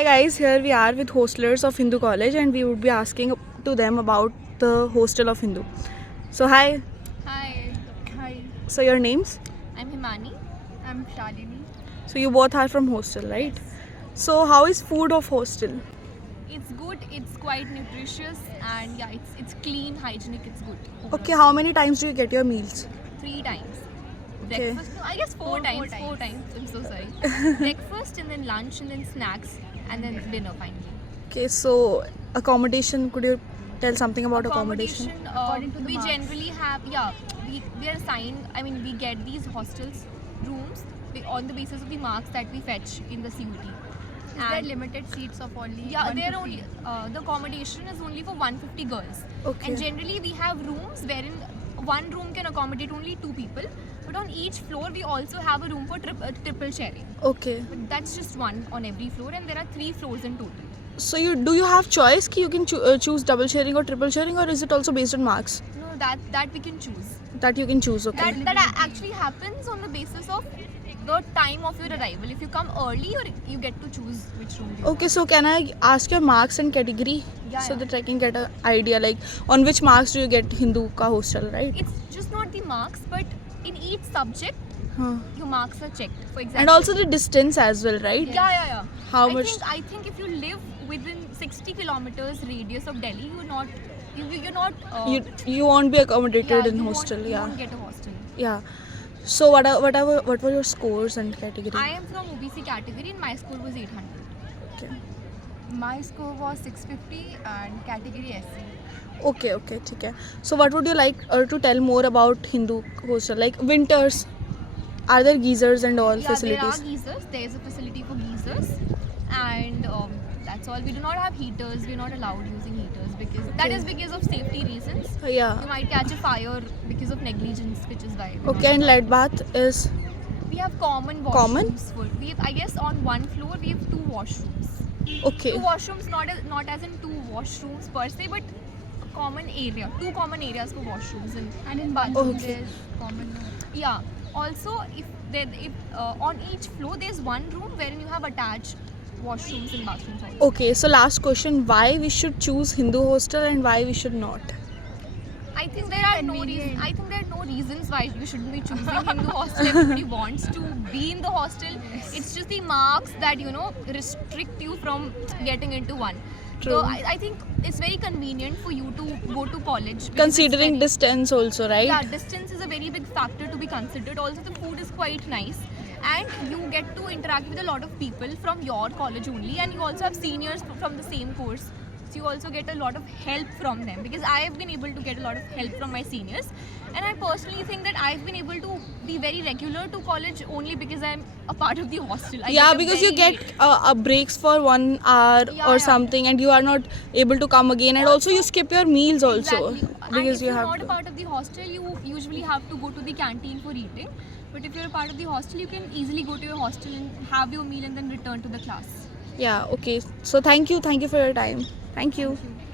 Hi guys, here we are with hostelers of Hindu College and we would be asking to them about the hostel of Hindu. So hi, Hi. Hi. so your names? I'm Himani. I'm Shalini. So you both are from hostel, right? So how is food of hostel? It's good. It's quite nutritious, and yeah, it's clean, hygienic. It's good. Okay, how many times do you get your meals? 3 times. Okay. Breakfast. No, I guess four times. 4 times. I'm so sorry. Breakfast and then lunch and then snacks and then dinner finally. Okay, so accommodation, could you tell something about accommodation? According to we generally have we are assigned. I mean, we get these hostels rooms on the basis of the marks that we fetch in the CUT. Is there limited seats of only? Yeah, there 150? only the accommodation is only for 150 girls. Okay. And generally we have rooms wherein one room can accommodate only 2 people. But on each floor we also have a room for triple sharing. Okay. But that's just one on every floor, and there are 3 floors in total. So do you have choice कि you can choose double sharing or triple sharing, or is it also based on marks? No, that we can choose. That you can choose, okay. That actually happens on the basis of the time of your arrival. If you come early, or you get to choose which room you Okay, so can I ask your marks and category Yeah, so yeah. that I can get an idea, like on which marks do you get Hindu ka hostel, right? It's just not the marks, but in each subject Huh. your marks are checked. For example, And also the distance as well, right? Yeah. How I much? I think if you live within 60 kilometers radius of Delhi, you're not. You won't be accommodated in you hostel, won't, You yeah. won't get a hostel. Yeah. So what were your scores and category? I am from OBC category, and my score was 800. Okay. My score was 650 and category SC. Okay, ठीक है. So what would you like to tell more about Hindu hostel? Like winters, are there geysers and all Yeah, facilities? there are geysers. There is a facility for geysers, and that's all. We do not have heaters. We're not allowed using heaters because that is because of safety reasons. Yeah. You might catch a fire because of negligence, which is why. we're Okay, not and allowed. lead bath is We have common washrooms. Common? I guess on one floor we have 2 washrooms. okay. 2 washrooms, not as in 2 washrooms per se, but a common area. 2 common areas for washrooms And in bathroom Okay. there's common. yeah. Also, if on each floor there's one room wherein you have attached washrooms and bathrooms also. Okay, so last question, why we should choose Hindu hostel and why we should not? I think there are no convenient. reasons. I think there are no reasons why you shouldn't be choosing Hindu hostel. Everybody wants to be in the hostel. It's just the marks that restrict you from getting into one. True. So I think it's very convenient for you to go to college. because it's Considering very- distance also, right? Yeah, distance is a very big factor to be considered. Also, the food is quite nice, and you get to interact with a lot of people from your college only, and you also have seniors from the same course. So you also get a lot of help from them, because I have been able to get a lot of help from my seniors, and I personally think that I've been able to be very regular to college only because I'm a part of the hostel. I Yeah, get a because you very get breaks for 1 hour Yeah, or yeah. something, and you are not able to come again, and also you skip your meals also Exactly. And because if you you're have not to. a part of the hostel, you usually have to go to the canteen for eating. But if you're a part of the hostel, you can easily go to your hostel and have your meal and then return to the class. Yeah, okay. So thank you for your time. Thank you. Thank you.